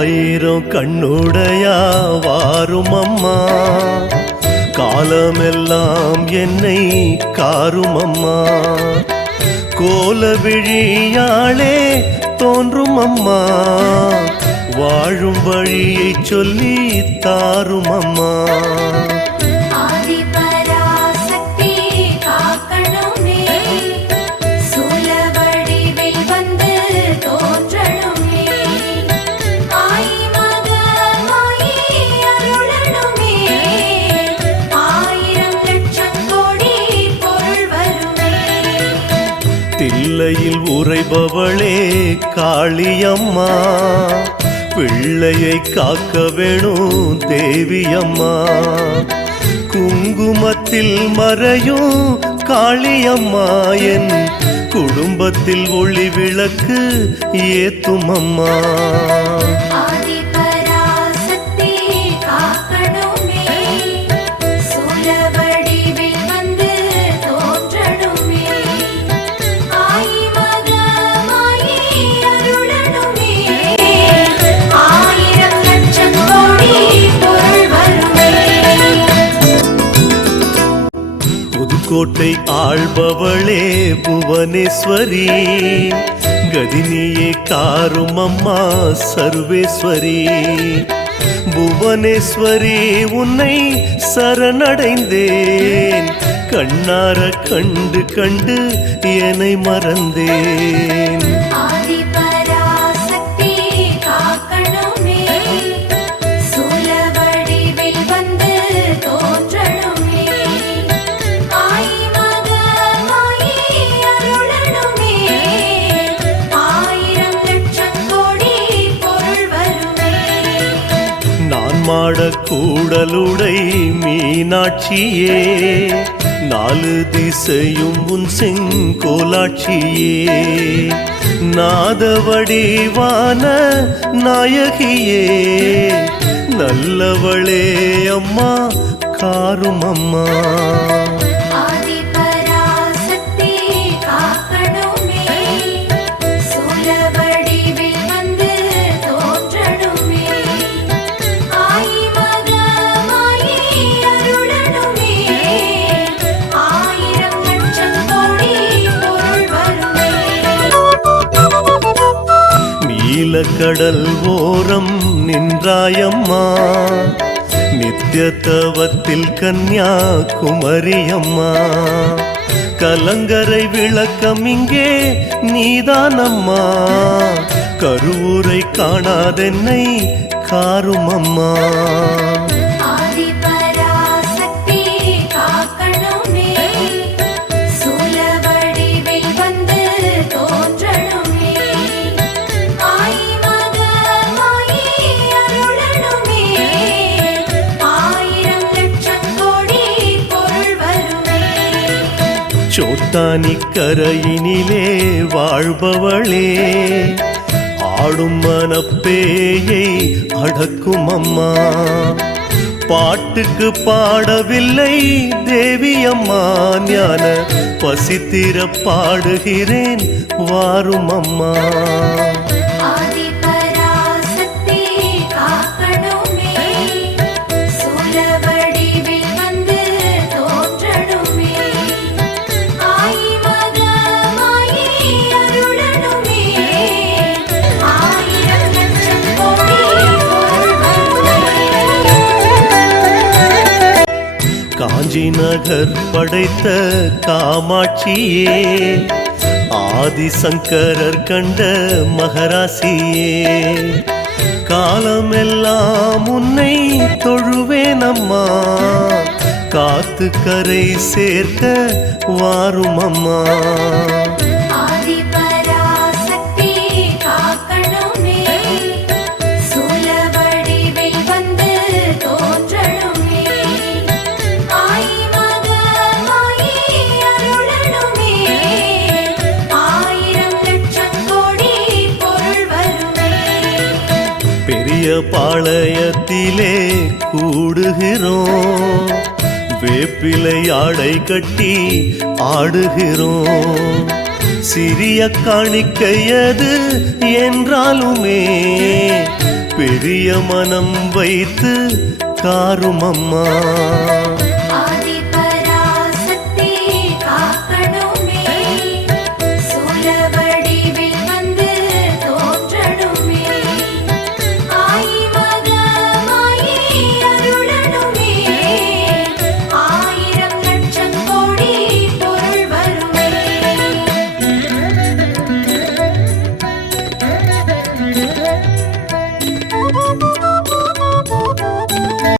ஆயிரம் கண்ணுடையா வாரும் அம்மா, காலமெல்லாம் என்னை காரும் அம்மா. கோல விழியாளே தோன்றும் அம்மா, வாழும் வழியை சொல்லி தாரும் அம்மா. தில்லையில் உறைபவளே காளியம்மா, பிள்ளையை காக்க வேணும் தேவியம்மா. குங்குமத்தில் மறையும் காளியம்மா, என் குடும்பத்தில் ஒளி விளக்கு ஏத்தும் அம்மா. கோட்டை ஆள்பவளே புவனேஸ்வரி, கதினியே காரும் அம்மா சர்வேஸ்வரி. புவனேஸ்வரி உன்னை சரணடைந்தேன், கண்ணார கண்டு கண்டு என்னை மறந்தேன். மாடக்கூடலுடை மீனாட்சியே, நாலு திசையும் உன் செங்கோலாட்சியே. நாதவடிவான நாயகியே, நல்லவளே அம்மா காரும் அம்மா. கடல் ஓரம் நின்றாயம்மா, நித்திய தவத்தில் கன்யாகுமரியம்மா. கலங்கரை விளக்கம் இங்கே நீதானம்மா, கருவூரை காணாதென்னை காரும் அம்மா. சோத்தானி கரையினிலே வாழ்பவளே, ஆடும் மனப்பேயை அடக்கும் அம்மா. பாட்டுக்கு பாடவில்லை தேவி அம்மா, ஞான பசித்திர பாடுகிறேன் வாரும் அம்மா. காஞ்சி நகர் படைத்த காமாட்சியே, ஆதிசங்கரர் கண்ட மகராசியே. காலமெல்லாம் உன்னை தொழுவேனம்மா, காத்து கரை சேர்க்க வாரும் அம்மா. பாளையத்திலே கூடுகிறோம், வேப்பிலை ஆடை கட்டி ஆடுகிறோம். சிறிய காணிக்கையது என்றாலுமே பெரிய மனம் வைத்து காரும் அம்மா.